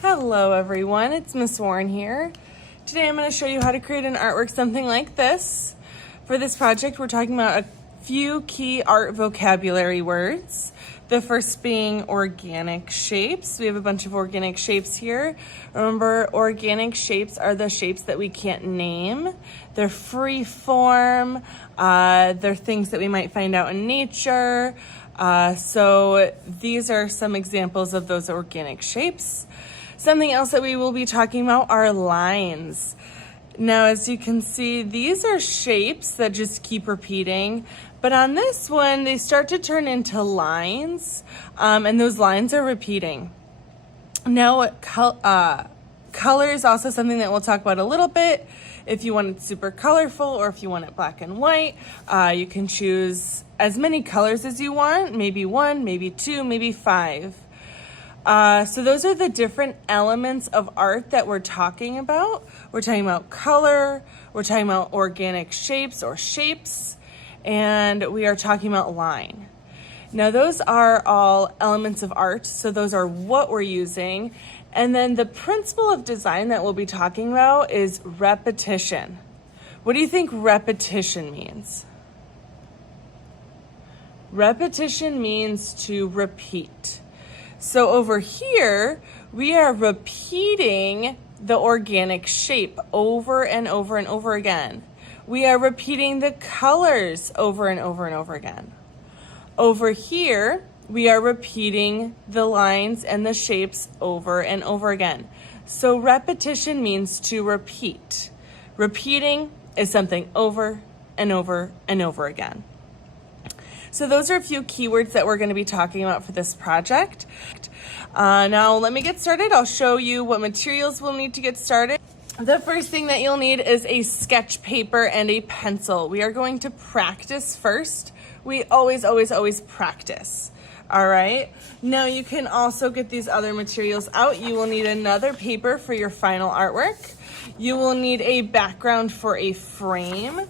Hello everyone, it's Miss Warren here. Today I'm going to show you how to create an artwork something like this. For this project we're talking about a few key art vocabulary words. The first being organic shapes. We have a bunch of organic shapes here. Remember, organic shapes are the shapes that we can't name. They're free form, they're things that we might find out in nature. So these are some examples of those organic shapes. Something else that we will be talking about are lines. Now, as you can see, these are shapes that just keep repeating, but on this one, they start to turn into lines, and those lines are repeating. Now, color is also something that we'll talk about a little bit. If you want it super colorful or if you want it black and white, you can choose as many colors as you want, maybe 1, maybe 2, maybe 5. So those are the different elements of art that we're talking about. We're talking about color, we're talking about organic shapes or shapes, and we are talking about line. Now those are all elements of art, so those are what we're using. And then the principle of design that we'll be talking about is repetition. What do you think repetition means? Repetition means to repeat. So over here, we are repeating the organic shape over and over and over again. We are repeating the colors over and over and over again. Over here, we are repeating the lines and the shapes over and over again. So repetition means to repeat. Repeating is something over and over and over again. So those are a few keywords that we're going to be talking about for this project. Now let me get started. I'll show you what materials we'll need to get started. The first thing that you'll need is a sketch paper and a pencil. We are going to practice first. We always practice. All right. Now you can also get these other materials out. You will need another paper for your final artwork. You will need a background for a frame.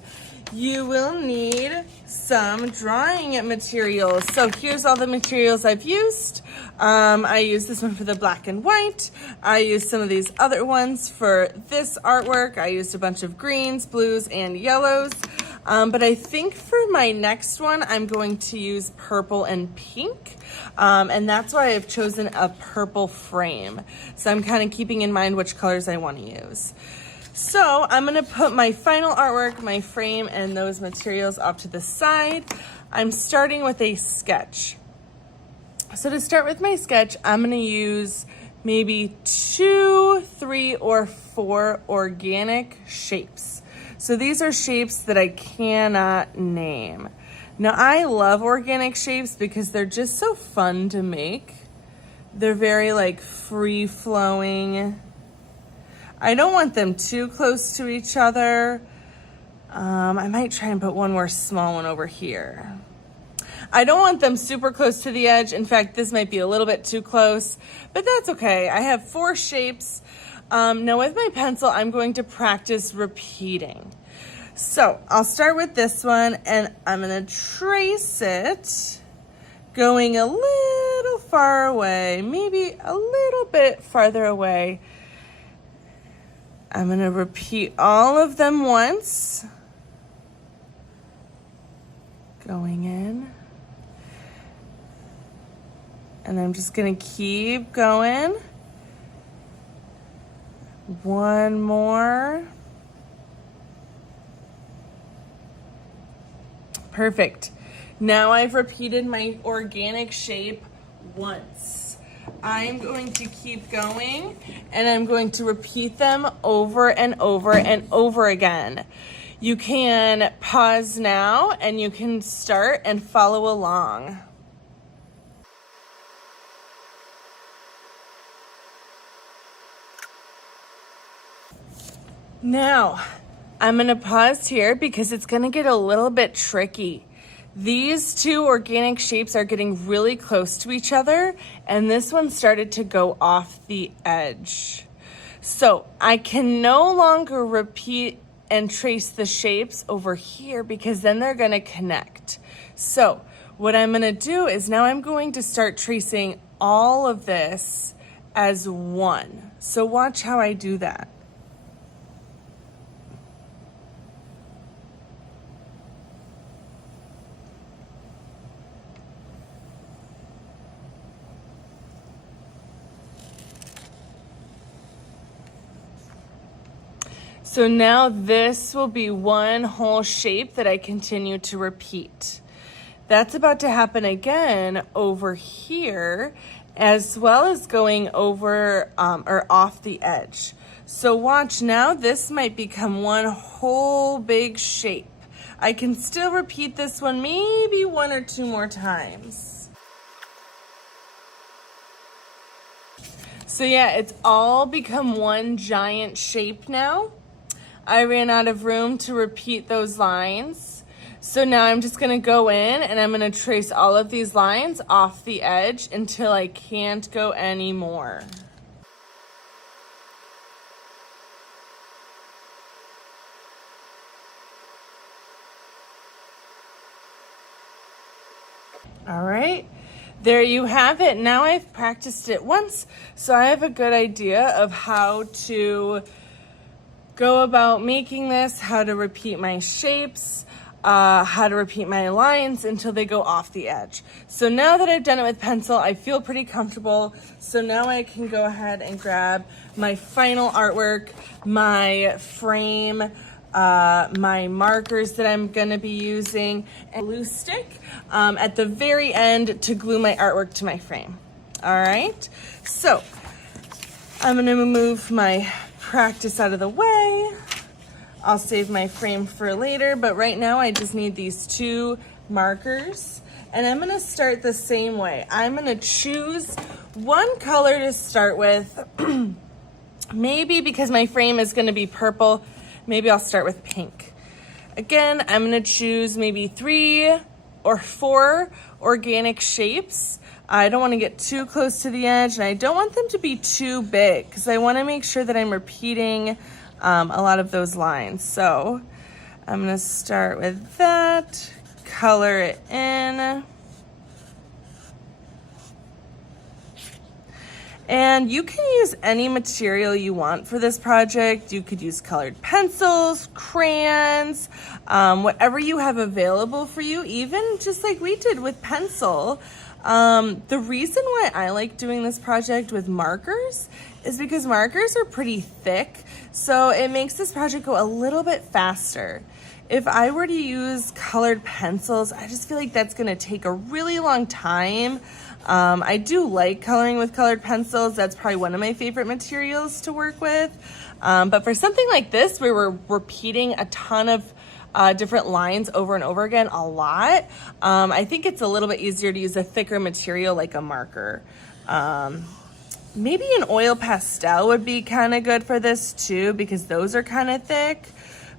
You will need some drawing materials. So here's all the materials I've used. I used this one for the black and white. I used some of these other ones for this artwork. I used a bunch of greens, blues, and yellows. But I think for my next one, I'm going to use purple and pink. And that's why I've chosen a purple frame. So I'm kind of keeping in mind which colors I want to use. So I'm going to put my final artwork, my frame, and those materials off to the side. I'm starting with a sketch. So to start with my sketch, I'm going to use maybe 2, 3, or 4 organic shapes. So these are shapes that I cannot name. Now I love organic shapes because they're just so fun to make. They're very like free-flowing. I don't want them too close to each other. I might try and put one more small one over here. I don't want them super close to the edge. In fact, this might be a little bit too close, but that's okay. I have 4 shapes. Now with my pencil, I'm going to practice repeating. So I'll start with this one and I'm gonna trace it going a little far away, maybe a little bit farther away. I'm going to repeat all of them once. Going in. And I'm just going to keep going. One more. Perfect. Now I've repeated my organic shape once. I'm going to keep going and I'm going to repeat them over and over and over again. You can pause now and you can start and follow along. Now, I'm going to pause here because it's going to get a little bit tricky. These 2 organic shapes are getting really close to each other, and this one started to go off the edge. So I can no longer repeat and trace the shapes over here because then they're going to connect. So what I'm going to do is now I'm going to start tracing all of this as one. So watch how I do that. So now this will be one whole shape that I continue to repeat. That's about to happen again over here, as well as going over or off the edge. So watch now, this might become one whole big shape. I can still repeat this one maybe 1 or 2 more times. So yeah, it's all become one giant shape now. I ran out of room to repeat those lines. So now I'm just gonna go in and I'm gonna trace all of these lines off the edge until I can't go anymore. All right, there you have it. Now I've practiced it once, so I have a good idea of how to go about making this, how to repeat my shapes, how to repeat my lines until they go off the edge. So now that I've done it with pencil, I feel pretty comfortable. So now I can go ahead and grab my final artwork, my frame, my markers that I'm gonna be using, and glue stick at the very end to glue my artwork to my frame. All right, so I'm gonna move my practice out of the way. I'll save my frame for later, but right now I just need these 2 markers, and I'm gonna start the same way. I'm gonna choose one color to start with. Maybe because my frame is gonna be purple, maybe I'll start with pink. Again, I'm gonna choose maybe 3 or 4 organic shapes. I don't want to get too close to the edge, and I don't want them to be too big because I want to make sure that I'm repeating a lot of those lines. So I'm going to start with that, color it in. And you can use any material you want for this project. You could use colored pencils, crayons, whatever you have available for you, even just like we did with pencil. The reason why I like doing this project with markers is because markers are pretty thick, so it makes this project go a little bit faster. If I were to use colored pencils, I just feel like that's gonna take a really long time. I do like coloring with colored pencils. That's probably one of my favorite materials to work with. But for something like this, where we're repeating a ton of different lines over and over again a lot, I think it's a little bit easier to use a thicker material like a marker. Maybe an oil pastel would be kind of good for this too, because those are kind of thick,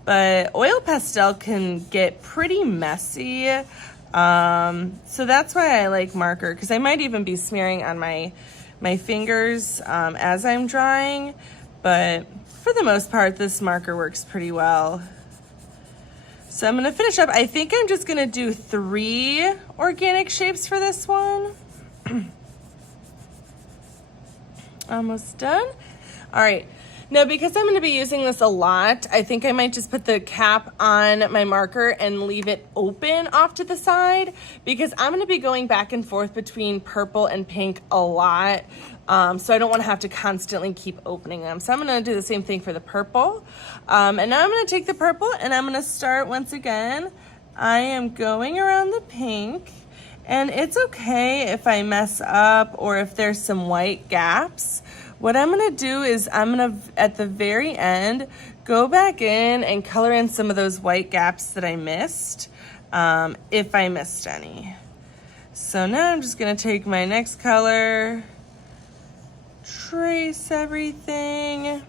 but oil pastel can get pretty messy. So that's why I like marker, because I might even be smearing on my fingers as I'm drawing, but for the most part, this marker works pretty well. So I'm gonna finish up. I think I'm just gonna do 3 organic shapes for this one. Almost done. All right, now because I'm gonna be using this a lot, I think I might just put the cap on my marker and leave it open off to the side, because I'm gonna be going back and forth between purple and pink a lot. So I don't wanna have to constantly keep opening them. So I'm gonna do the same thing for the purple. And now I'm gonna take the purple and I'm gonna start once again. I am going around the pink, and it's okay if I mess up or if there's some white gaps. What I'm gonna do is I'm gonna, at the very end, go back in and color in some of those white gaps that I missed, if I missed any. So now I'm just gonna take my next color, trace everything.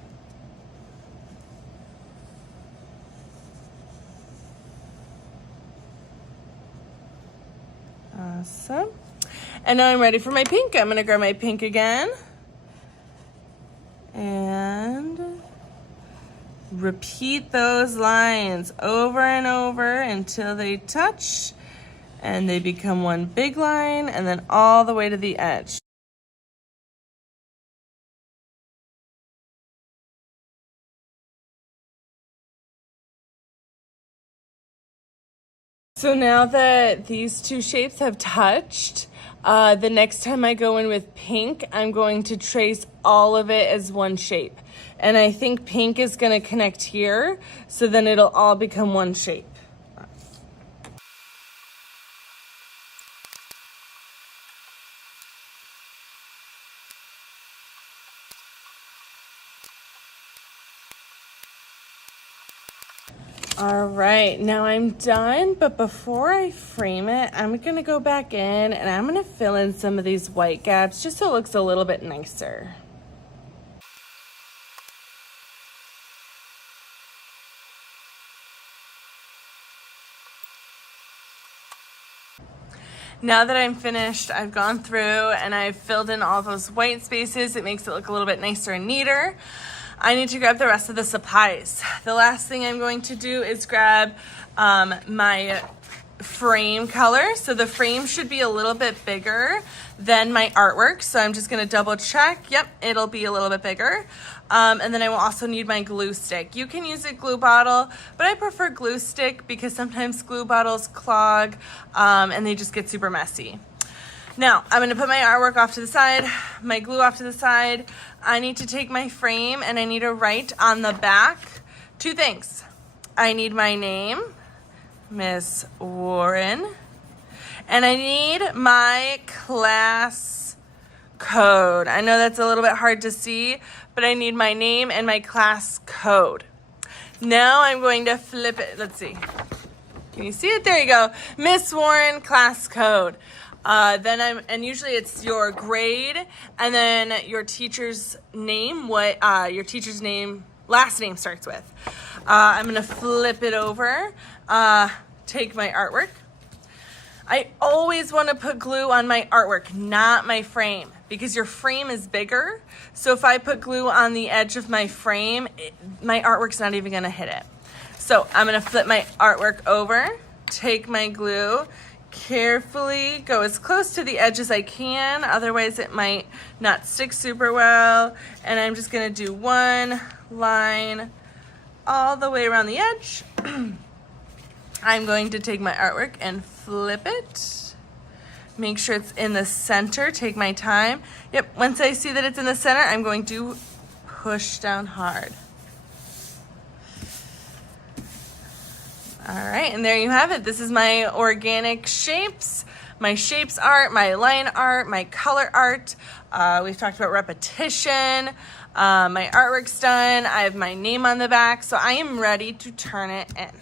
Awesome. And now I'm ready for my pink. I'm gonna grab my pink again and repeat those lines over and over until they touch and they become one big line, and then all the way to the edge. So now that these two shapes have touched, the next time I go in with pink, I'm going to trace all of it as one shape. And I think pink is going to connect here, so then it'll all become one shape. All right, now I'm done, but before I frame it, I'm gonna go back in and I'm gonna fill in some of these white gaps just so it looks a little bit nicer. Now that I'm finished, I've gone through and I've filled in all those white spaces. It makes it look a little bit nicer and neater. I need to grab the rest of the supplies. The last thing I'm going to do is grab my frame color. So the frame should be a little bit bigger than my artwork. So I'm just gonna double check. Yep, it'll be a little bit bigger. And then I will also need my glue stick. You can use a glue bottle, but I prefer glue stick because sometimes glue bottles clog and they just get super messy. Now, I'm gonna put my artwork off to the side, my glue off to the side. I need to take my frame and I need to write on the back two things. I need my name, Miss Warren, and I need my class code. I know that's a little bit hard to see, but I need my name and my class code. Now I'm going to flip it. Let's see. Can you see it? There you go. Miss Warren, class code. And usually it's your grade and then your teacher's name, what your teacher's name, last name starts with. I'm gonna flip it over, take my artwork. I always wanna put glue on my artwork, not my frame, because your frame is bigger. So if I put glue on the edge of my frame, my artwork's not even gonna hit it. So I'm gonna flip my artwork over, take my glue, carefully go as close to the edge as I can, otherwise it might not stick super well. And I'm just gonna do one line all the way around the edge. I'm going to take my artwork and flip it. Make sure it's in the center, take my time. Yep, once I see that it's in the center, I'm going to push down hard. All right, and there you have it. This is my organic shapes, my shapes art, my line art, my color art. We've talked about repetition. My artwork's done. I have my name on the back, so I am ready to turn it in.